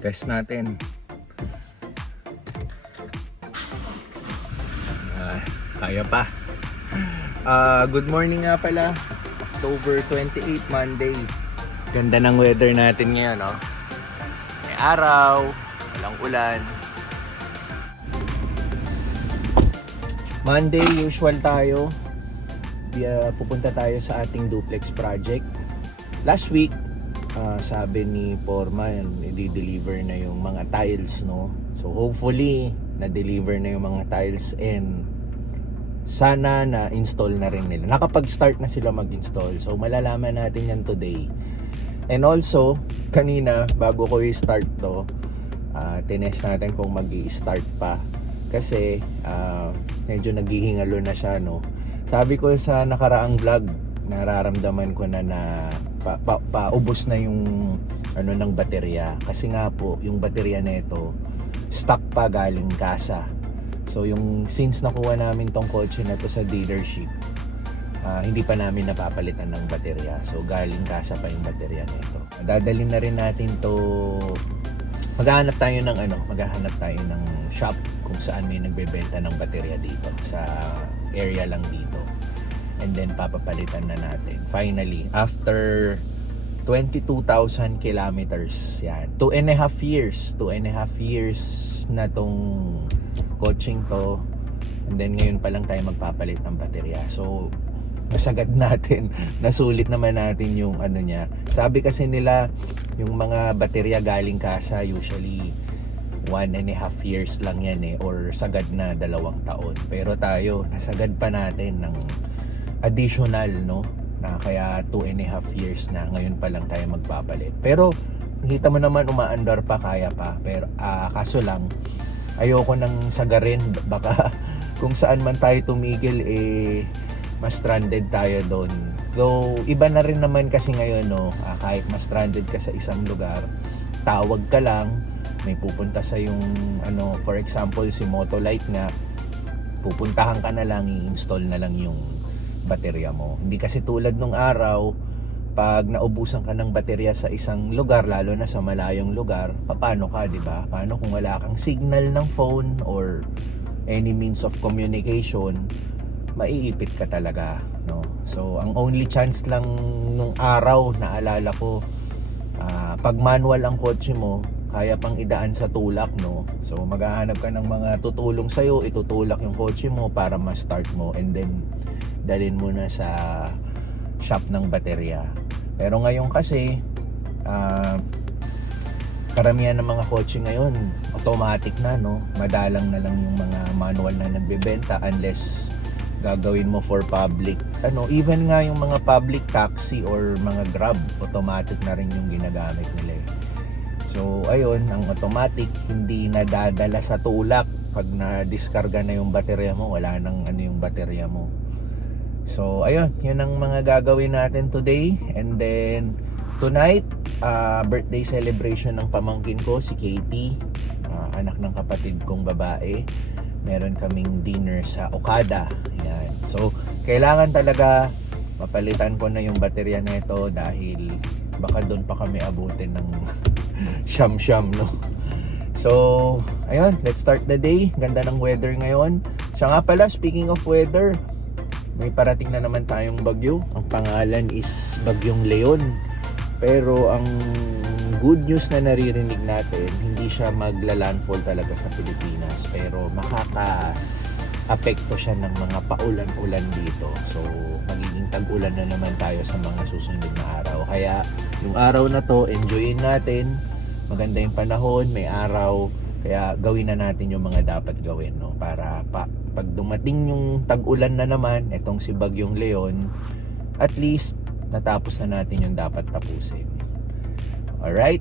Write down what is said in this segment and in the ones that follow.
Test natin. Kaya pa. Good morning nga pala. October 28, Monday. Ganda ng weather natin ngayon, no? May araw, walang ulan. Monday, usual tayo. Pupunta tayo sa ating duplex project. Last week, sabi ni Foreman, i-deliver na yung mga tiles, no? So hopefully, na-deliver na yung mga tiles and sana na-install na rin nila. Nakapag-start na sila mag-install. So malalaman natin yan today. And also, kanina, bago ko i-start to, tinest natin kung mag-i-start pa. Kasi, medyo naghihingalo na siya, no? Sabi ko sa nakaraang vlog, nararamdaman ko na paubos na yung ano ng baterya. Kasi nga po, yung baterya nito stock pa galing kasa. So since nakuha namin tong kotse na to sa dealership, hindi pa namin napapalitan ng baterya. So galing kasa pa yung baterya nito. Dadalhin na rin natin to. Maghahanap tayo ng shop kung saan may nagbebenta ng baterya dito sa area lang dito. And then papapalitan na natin. Finally, after 22,000 kilometers, yan. 2.5 years. 2.5 years na tong coaching to. And then ngayon pa lang tayo magpapalit ng baterya. So, nasagad natin. Nasulit naman natin yung ano niya. Sabi kasi nila, yung mga baterya galing kasa, usually 1.5 years lang yan or sagad na 2 taon. Pero tayo, nasagad pa natin ng additional, no? Na kaya 2.5 years na. Ngayon pa lang tayo magpapalit. Pero nakita mo naman umaandar pa, kaya pa. Pero kaso lang, ayoko nang sagarin. Baka kung saan man tayo tumigil, mas stranded tayo doon. Though iba na rin naman kasi ngayon, no? Kahit mas stranded ka sa isang lugar, tawag ka lang, may pupunta sa yung for example si Motolite nga, pupuntahan ka na lang, i-install na lang yung baterya mo. Hindi kasi tulad nung araw, pag naubusan ka ng baterya sa isang lugar, lalo na sa malayong lugar, paano ka, di ba? Paano kung wala kang signal ng phone or any means of communication, maiipit ka talaga, no? So ang only chance lang nung araw, naalala ko, pag manual ang kotse mo, kaya pang idaan sa tulak, no? So maghahanap ka ng mga tutulong sa'yo, itutulak yung kotse mo para ma-start mo, and then dalhin mo na sa shop ng baterya. Pero ngayon kasi, karamihan ng mga kotse ngayon automatic na, no? Madalang na lang yung mga manual na nagbebenta unless gagawin mo for public. Even nga yung mga public taxi or mga Grab, automatic na rin yung ginagamit nila. So ayun, ang automatic hindi nadadala sa tulak. Pag na-discarga na yung baterya mo, wala nang yung baterya mo. So ayun, yun ang mga gagawin natin today. And then tonight, birthday celebration ng pamangkin ko, si Katie, anak ng kapatid kong babae. Meron kaming dinner sa Okada. Yan. So kailangan talaga mapalitan ko na yung baterya nito dahil baka doon pa kami abutin ng siyam-siyam, no? So ayun, let's start the day. Ganda ng weather ngayon. Siya nga pala, speaking of weather, may parating na naman tayong bagyo. Ang pangalan is Bagyong Leon. Pero ang good news na naririnig natin, hindi siya magla-landfall talaga sa Pilipinas. Pero makaka-apekto siya ng mga paulan-ulan dito. So magiging tag-ulan na naman tayo sa mga susunod na araw. Kaya yung araw na to, enjoyin natin. Maganda yung panahon, may araw. Kaya gawin na natin yung mga dapat gawin, no? Para pag dumating yung tag-ulan na naman, etong si Bagyong Leon, at least natapos na natin yung dapat tapusin. Alright?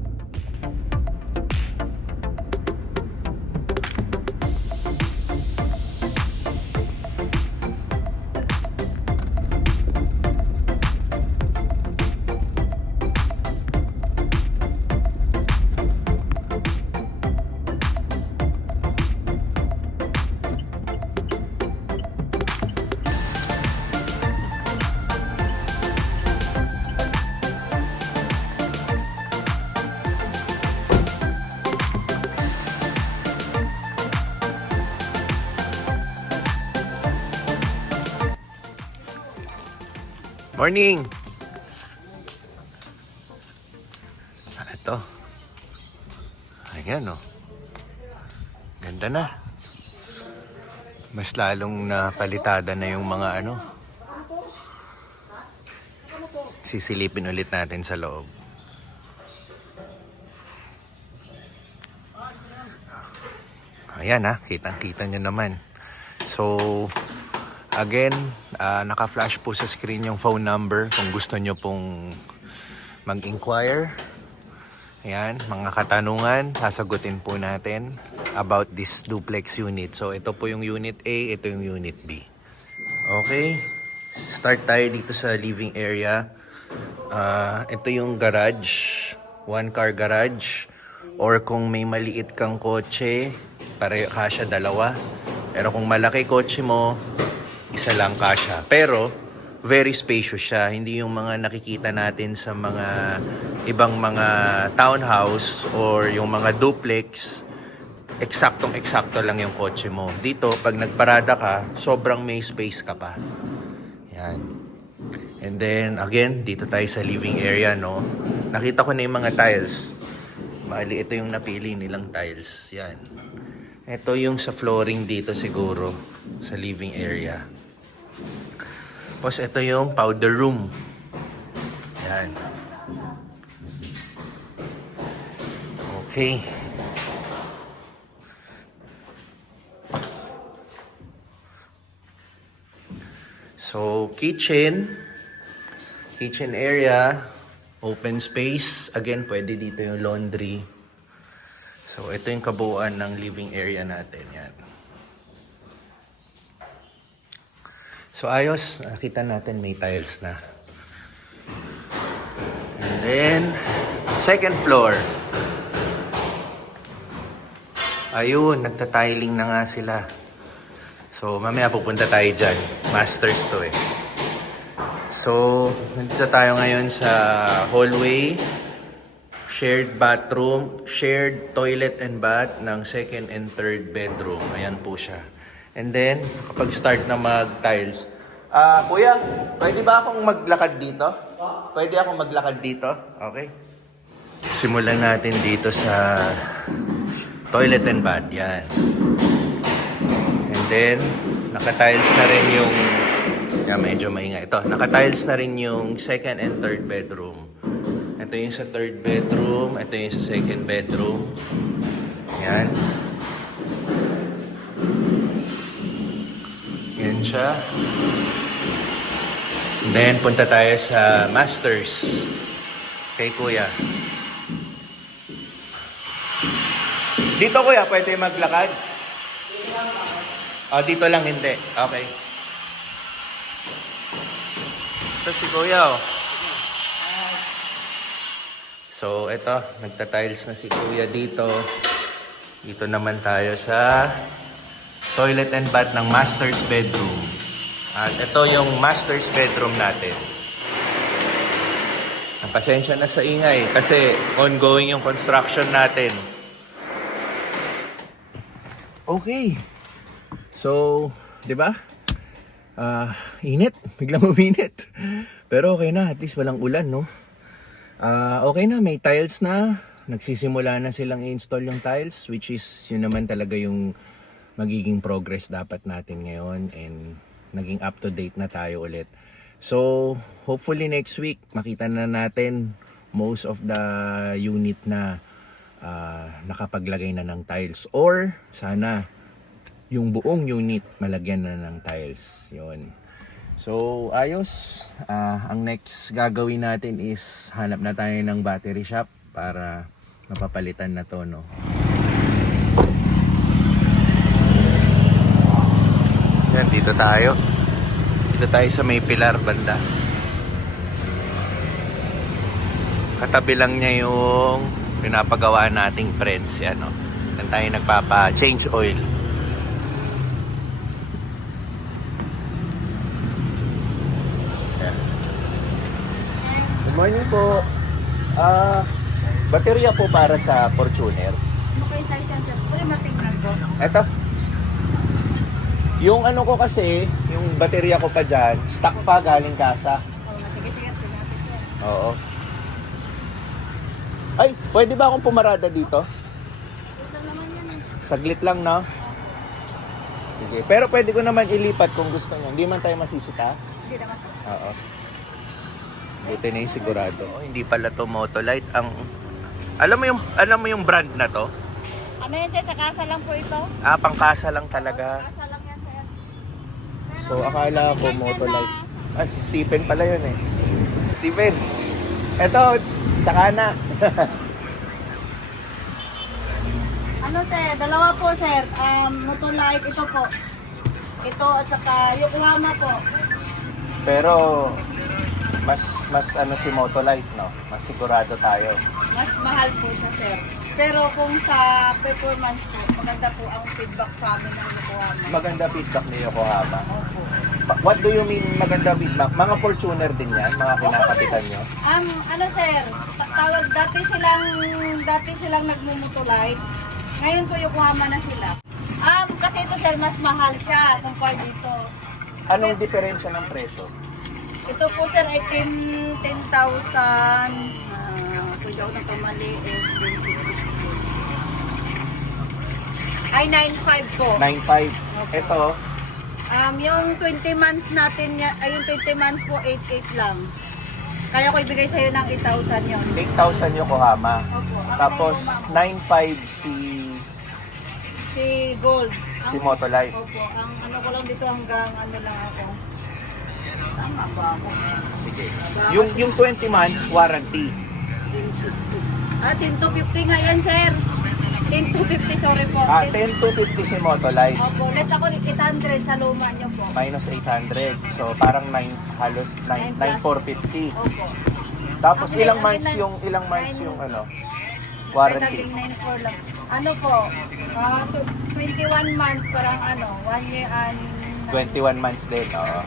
Morning! Ito. Ayan, oh. Ganda na. Mas lalong napalitada na yung mga ano. Sisilipin ulit natin sa loob. Ayan ha, kitang-kita nyo naman. So, again, naka-flash po sa screen yung phone number kung gusto nyo pong mag-inquire. Ayan, mga katanungan, sasagutin po natin about this duplex unit. So, ito po yung unit A, ito yung unit B. Okay, start tayo dito sa living area. Ito yung garage, one car garage. Or kung may maliit kang kotse, pareho kasya dalawa. Pero kung malaki kotse mo, isa lang kasya. Pero, very spacious siya. Hindi yung mga nakikita natin sa mga ibang mga townhouse or yung mga duplex. Eksaktong-eksakto lang yung kotse mo. Dito, pag nagparada ka, sobrang may space ka pa. Yan. And then, again, dito tayo sa living area, no? Nakita ko na yung mga tiles. Bali, ito yung napili nilang tiles. Yan. Ito yung sa flooring dito siguro, sa living area. Tapos ito yung powder room. Yan. Okay. So, kitchen area, open space. Again, pwede dito yung laundry. So, ito yung kabuuan ng living area natin. Yan. So, ayos. Nakita natin may tiles na. And then, second floor. Ayun, nagtatiling na nga sila. So, mamaya pupunta tayo dyan. Masters to eh. So, nandito tayo ngayon sa hallway. Shared bathroom, shared toilet and bath ng second and third bedroom. Ayan po siya. And then, kapag start na mag-tiles, kuya, pwede ba akong maglakad dito? Pwede akong maglakad dito? Okay. Simulan natin dito sa toilet and bath. Yan. And then, naka-tiles na rin yung, medyo maingay ito. Naka-tiles na rin yung second and third bedroom. Ito yung sa third bedroom. Ito yung sa second bedroom. Yan. Yan siya. Then, punta tayo sa masters. Kay kuya. Dito kuya, pwede maglakad? Dito lang hindi. Okay. Ito si kuya oh. So, ito. Nagta-tiles na si kuya dito. Dito naman tayo sa toilet and bath ng master's bedroom. At ito yung master's bedroom natin. Pasensya na sa ingay kasi ongoing yung construction natin. Okay. So, 'di ba? Init, biglang uminit. Pero okay na, at least walang ulan, no? Okay na, may tiles na. Nagsisimula na silang i-install yung tiles, which is yun naman talaga yung magiging progress dapat natin ngayon, and naging up to date na tayo ulit. So, hopefully next week makita na natin most of the unit na nakapaglagay na ng tiles, or sana yung buong unit malagyan na ng tiles. Yun. So, ayos. Ang next gagawin natin is hanap na tayo ng battery shop para mapapalitan na to, no? Yan, dito tayo. Dito tayo sa may pilar banda. Katabi lang niya yung pinapagawa nating friends. Yan, no? Yan tayo nagpapa-change oil. Yan. Good morning po. Baterya po para sa Fortuner. Okay, size yan sir. Pero matignan ko. Eto. Yung ano ko kasi, yung baterya ko pa dyan, stock pa galing kasa. Oo nga Oo. Ay, pwede ba akong pumarada dito? Ito naman yan eh. Saglit lang, no? Sige. Pero pwede ko naman ilipat kung gusto nyo. Hindi man tayo masisita. Hindi naman po. Oo. Buti na yung sigurado. Oh, hindi pala to Motolite. Alam mo yung brand na to? Ano yan sir? Sa kasa lang po ito? Pangkasa lang talaga. Kasa lang yan sir. So, akala ko Motolite. Si Stephen pala yun eh. Stephen. Eto, tsaka na. Ano sir? Dalawa po sir. Motolite ito po. Ito at saka Yokohama po. Pero, mas ano si Motolite, no? Mas sigurado tayo. Mas mahal po siya sir. Pero kung sa performance po, maganda po ang feedback sa amin ng Yokohama. Maganda feedback ni Yokohama. Opo. What do you mean maganda feedback? Mga Fortuner din yan, mga kinakapitan nyo? Ano sir, tawag dati silang nagmumutulite. Ngayon po Yokohama na sila. Kasi ito sir, mas mahal siya compare dito. Anong diferensya ng presyo? Ito po sir ay 10,000. Pwede ako na pamali. Ay 9,500 po. 9.5. Ito, Yung 20 months natin, yung 20 months po 8,800 lang. Kaya ko ibigay sa'yo ng 8,000 yun. 8,000 Yokohama. Opo. Tapos, 9.5 Si Gold. si Motolite. Opo, ang ano ko lang dito hanggang ano lang ako. Tama ba ako? Sige. Yung 20 months warranty. 10 to 50 nga yan, sir. 10 to 50, sorry po. 10 to 50 si Motolite. Opo, less ako 800 sa luma niyo po. Minus 800. So, parang halos 9,450. Opo. Tapos, Ang ilang nine- months yung ano? Warranty. Warranty. 9,400 lang. Ano po? 21 months, parang ano, 1 year and... 21 months din, oo.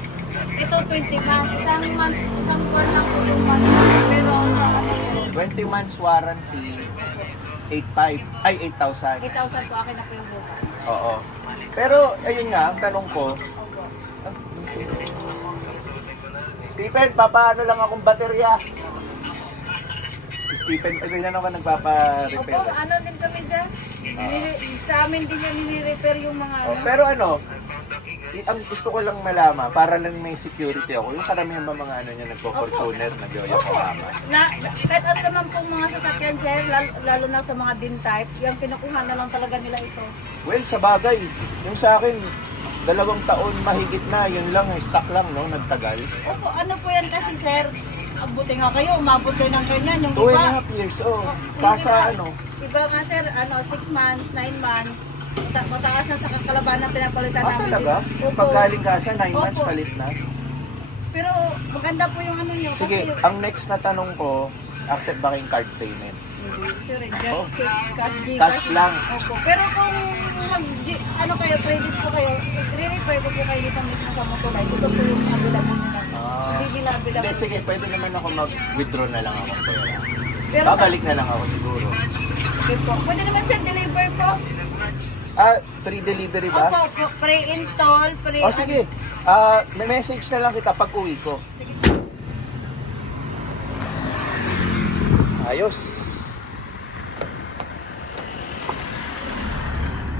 Ito 20 months. Isang buwan lang po yung month. Pero sa ano, 20 months warranty, 8,500. Ay, 8,000. 8,000 po akin na po yung buka. Oo. Pero, ayun nga, ang tanong ko, Opo. Stephen, papaano lang akong baterya? Si Stephen, ganyan ako nagpapa-repair. Opo, ano din kami dyan? Sa amin din yan nire-repair yung mga ano. Pero ano, ang gusto ko lang malaman, para lang may security ako, yung karamihan ba mga ano niya, nagpo-Fortuner, nag-Yokohama? Kahit ano naman pong mga sasakyan sir, lalo na sa mga din type, yung kinukuha na lang talaga nila ito. Well, sa bagay, yung sa akin, 2 taon mahigit na, yun lang, stock lang, no, nagtagal. Opo, ano po yan kasi sir, buti nga kayo, umabot kayo ng ganyan. Yung 2.5 years, oh. Kasa ano, Iba nga sir, 6 months, 9 months, mataas na sa kakalabanan pinapalitan namin. talaga? Opo. Paggaling kasa, 9 months Opo. palit na. Pero maganda po yung ano nyo. Sige, kasi, ang next na tanong ko, accept ba kayong card payment? Sure, Oh. just Cash lang. Opo. Pero kung ano kayo, credit po kayo, re-refer ko po kayo dito mismo sa Motolite. Ito po yung available nila. Hindi nila available. Hindi, sige, pwede naman ako mag-withdraw na lang ako. Pero Babalik na lang ako siguro. sige po. Pwede naman sir, deliver po. Free delivery ba? Opo, pre-install, O sige, may message na lang kita pag uwi ko. Sige. Ayos.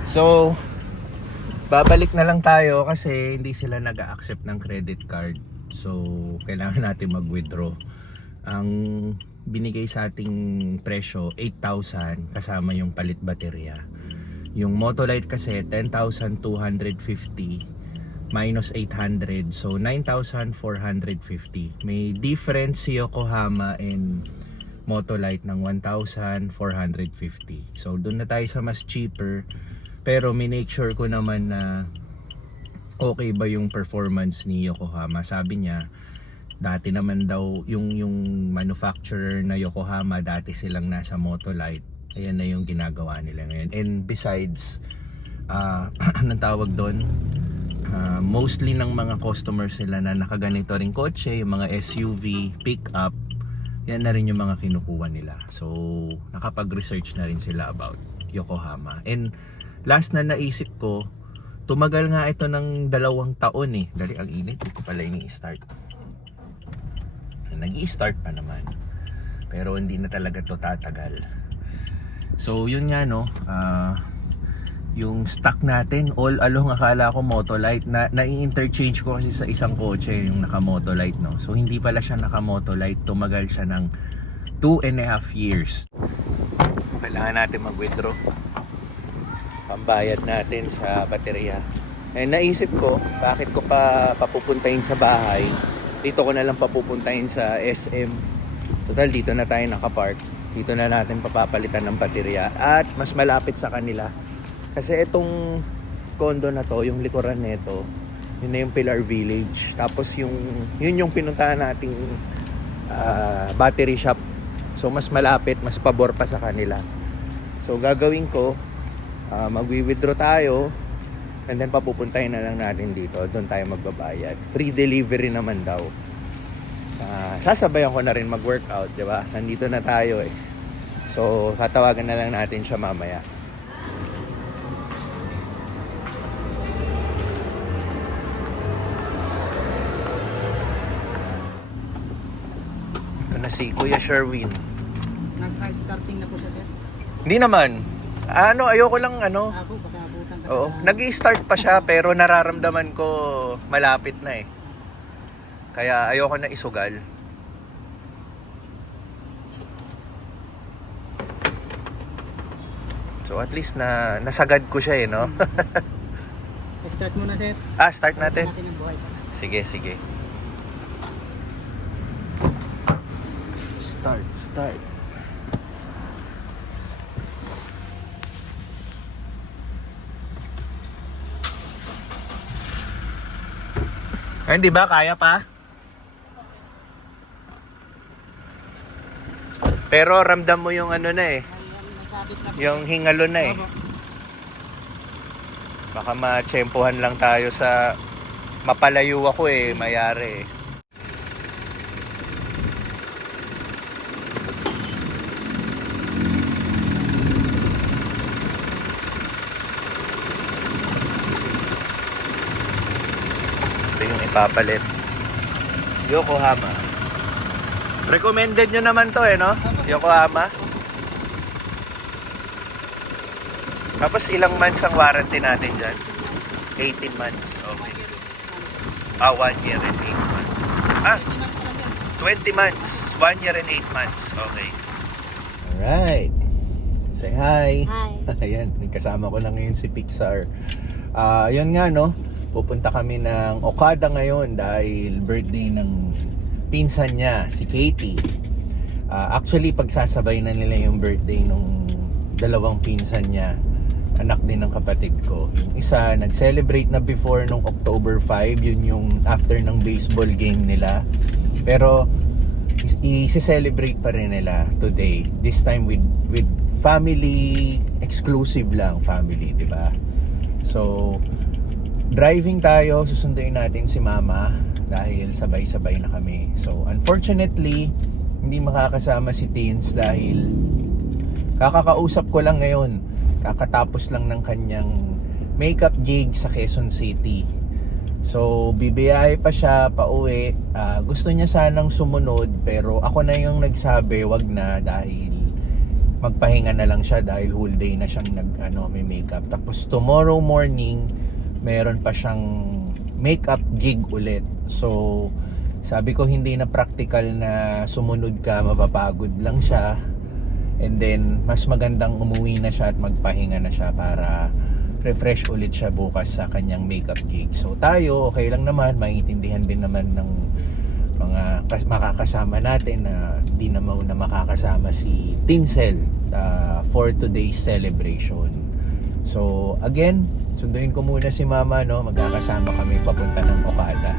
So, babalik na lang tayo kasi hindi sila nag-accept ng credit card. So, kailangan natin mag-withdraw. Ang binigay sa ating presyo, 8,000 kasama yung palit baterya. Yung Motolite kasi, 10,250 minus 800. So, 9,450. May difference si Yokohama and Motolite ng 1,450. So, doon na tayo sa mas cheaper. Pero minake sure ko naman na okay ba yung performance ni Yokohama. Sabi niya, dati naman daw yung manufacturer na Yokohama, dati silang nasa Motolite. Ayan na yung ginagawa nila ngayon. And besides, anong tawag doon? Mostly ng mga customers nila na nakaganito ring kotse, yung mga SUV, pick-up, yan na rin yung mga kinukuha nila. So, nakapag-research na rin sila about Yokohama. And last na naisip ko, tumagal nga ito ng 2 taon eh. Dali, ang init. Ito pala yung i-start. nag-i-start pa naman. Pero hindi na talaga to tatagal. So yun nga no, yung stock natin all along akala ko Motolite, na-interchange ko kasi sa isang kotse yung naka Motolite no. So hindi pala siya naka Motolite, tumagal siya ng 2.5 years. Kailangan natin mag-withdraw pambayad natin sa baterya. Naisip ko, bakit ko pa papupuntahin sa bahay, dito ko na lang papupuntahin sa SM. Total, dito na tayo nakapark. Dito na natin papapalitan ng baterya at mas malapit sa kanila. Kasi itong condo na to, yung likuran nito, yun na yung Pilar Village. Tapos yun yung pinuntahan nating battery shop. So mas malapit, mas pabor pa sa kanila. So gagawin ko, magwi-withdraw tayo and then papupuntahin na lang natin dito. Doon tayo magbabayad. Free delivery naman daw. Sasabayan ko na rin mag-workout, di ba? Nandito na tayo eh. So, tatawagan na lang natin siya mamaya. Ito na si Kuya Sherwin. Nag-hard starting na po siya, sir. Hindi naman. Ayoko lang Ako, baka abutan kasi. Oo, nag-i-start pa siya pero nararamdaman ko malapit na eh. Kaya ayoko na isugal. So at least nasagad ko siya eh, no? Start muna, sir. Start natin. Natin ang buhay. Sige. Start. Hindi ba? Kaya pa? Pero ramdam mo yung ano na eh. Nasabit na po. Yung hingalo na eh. Opo. Baka matsempohan lang tayo sa mapalayo ako eh, mayari eh. Ito yung ipapalit. Yokohama. Recommended nyo naman to eh, no? Yokohama. Tapos ilang months ang warranty natin dyan? 18 months. Okay. 1 year and 8 months. 20 months. 1 year and 8 months. Okay. Alright. Say hi. Hi. Ayan, kasama ko na ngayon si Pixar. Yun nga no, pupunta kami ng Okada ngayon dahil birthday ng pinsan niya, si Katie. Actually, pagsasabay na nila yung birthday nung dalawang pinsan niya. Anak din ng kapatid ko. Yung isa, nag-celebrate na before nung October 5. Yun yung after ng baseball game nila. Pero, i-celebrate pa rin nila today. This time with family, exclusive lang family, di ba? So, driving tayo, susunduin natin si Mama dahil sabay-sabay na kami. So, unfortunately, hindi makakasama si Teens dahil kakakausap ko lang ngayon. Kakatapos lang ng kanyang makeup gig sa Quezon City. So, bibiyahe pa siya pauwi. Gusto niya sanang sumunod pero ako na yung nagsabi wag na dahil magpahinga na lang siya dahil whole day na siyang may makeup. Tapos tomorrow morning, meron pa siyang makeup gig ulit. So, sabi ko hindi na practical na sumunod ka, mapapagod lang siya. And then, mas magandang umuwi na siya at magpahinga na siya para refresh ulit siya bukas sa kanyang makeup gig. So tayo, okay lang naman, maintindihan din naman ng mga makakasama natin na hindi naman na makakasama si Tinsel for today's celebration. So again, sunduin ko muna si Mama, no? Magkakasama kami papunta ng Okada.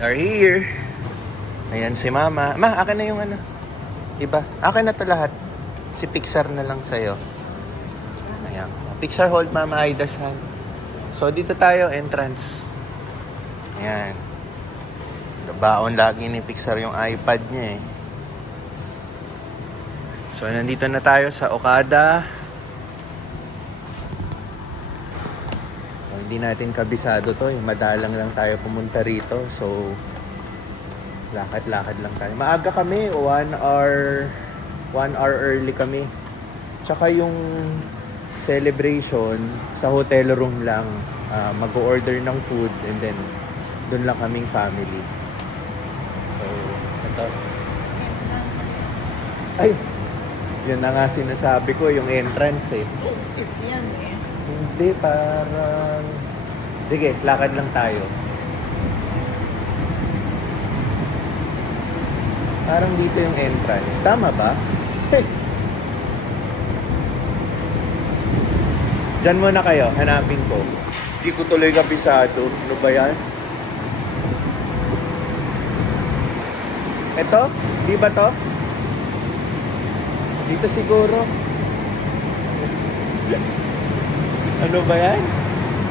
are here. Ayan si Mama. Ma, akin na yung ano. Iba. Akin na to lahat. Si Pixar na lang sa'yo. Ayan. Pixar hold Mama Aida's hand. So, dito tayo, entrance. Ayan. Baon lagi ni Pixar yung iPad niya eh. So, nandito na tayo sa Okada. So, hindi natin kabisado to. Madalang lang tayo pumunta rito. So, lakad-lakad lang tayo. Maaga kami. 1 hour early kami. Tsaka yung celebration sa hotel room lang. Mag-order ng food and then doon lang kaming family. So, ito. Ay! Yun na nga sinasabi ko, yung entrance eh. Exit yan eh. Hindi, parang... Sige, lakad lang tayo. Parang dito yung entrance. Tama ba? Diyan muna kayo, hanapin ko. Hindi ko tuloy kabisado. Ano ba yan? Ito? Di ba to? Dito siguro. Ano ba yan?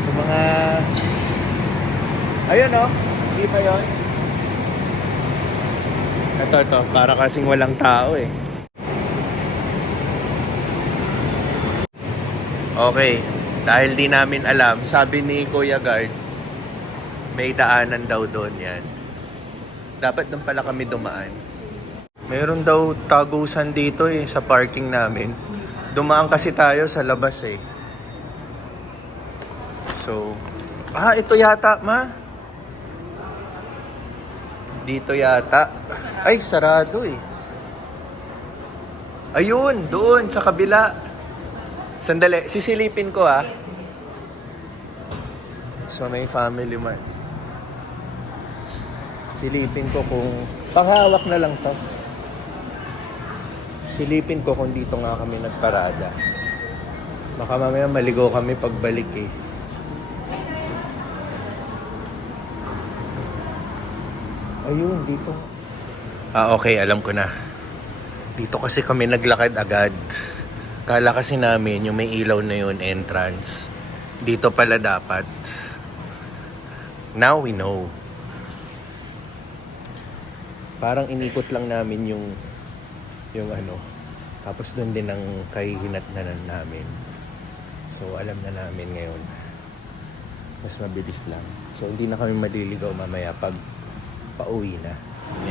Yung mga... Ayun oh. Di ba yun? Ito. Para kasing walang tao eh. Okay. Dahil di namin alam, sabi ni Kuya Guard, may daanan daw doon yan. Dapat doon pala kami dumaan. Meron daw tagusan dito eh, sa parking namin. Dumaan kasi tayo sa labas eh. So, ito yata, Ma. Dito yata. Ay, sarado eh. Ayun, doon, sa kabila. Sandali, sisilipin ko ah. So, may family man. Silipin ko kung... Panghawak na lang to. Silipin ko kung dito nga kami nagparada. Baka mamaya maligo kami pagbalik eh. Ayun, dito. Okay, alam ko na. Dito kasi kami naglakad agad. Kala kasi namin yung may ilaw na yun, entrance. Dito pala dapat. Now we know. Parang inikot lang namin yung ano. Tapos doon din ang kahihinatnanan namin. So alam na namin ngayon. Mas mabilis lang. So hindi na kami maliligaw mamaya pag pauwi na.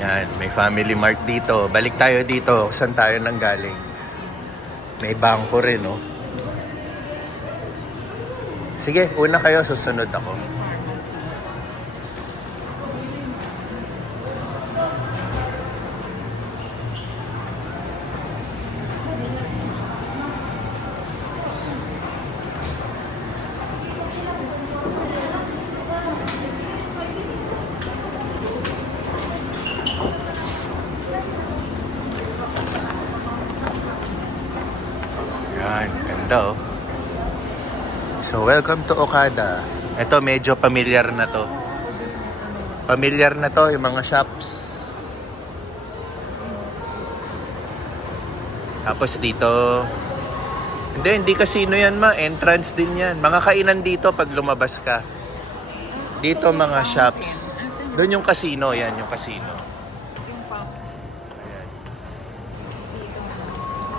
Yan, may family mart dito. Balik tayo dito. Saan tayo nang galing? May bangko rin, no? Sige, una kayo, susunod ako. Yan, ganda oh. So, welcome to Okada. Ito, medyo familiar na to. Familiar na to, yung mga shops. Tapos dito, hindi casino yan ma, entrance din yan. Mga kainan dito pag lumabas ka. Dito mga shops. Doon yung casino, yan yung casino.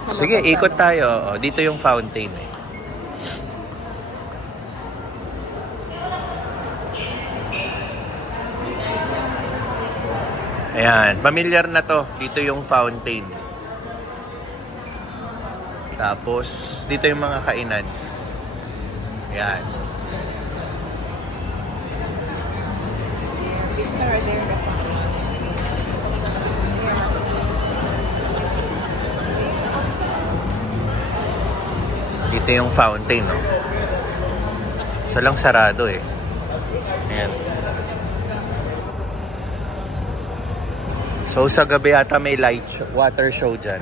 Sige, ikot tayo. Dito yung fountain eh. Ayan, familiar na to. Dito yung fountain. Tapos, dito yung mga kainan. Ayan. Pixar there. Dito yung fountain, no? So lang sarado eh. Ayan. So sa gabi ata may water show dyan.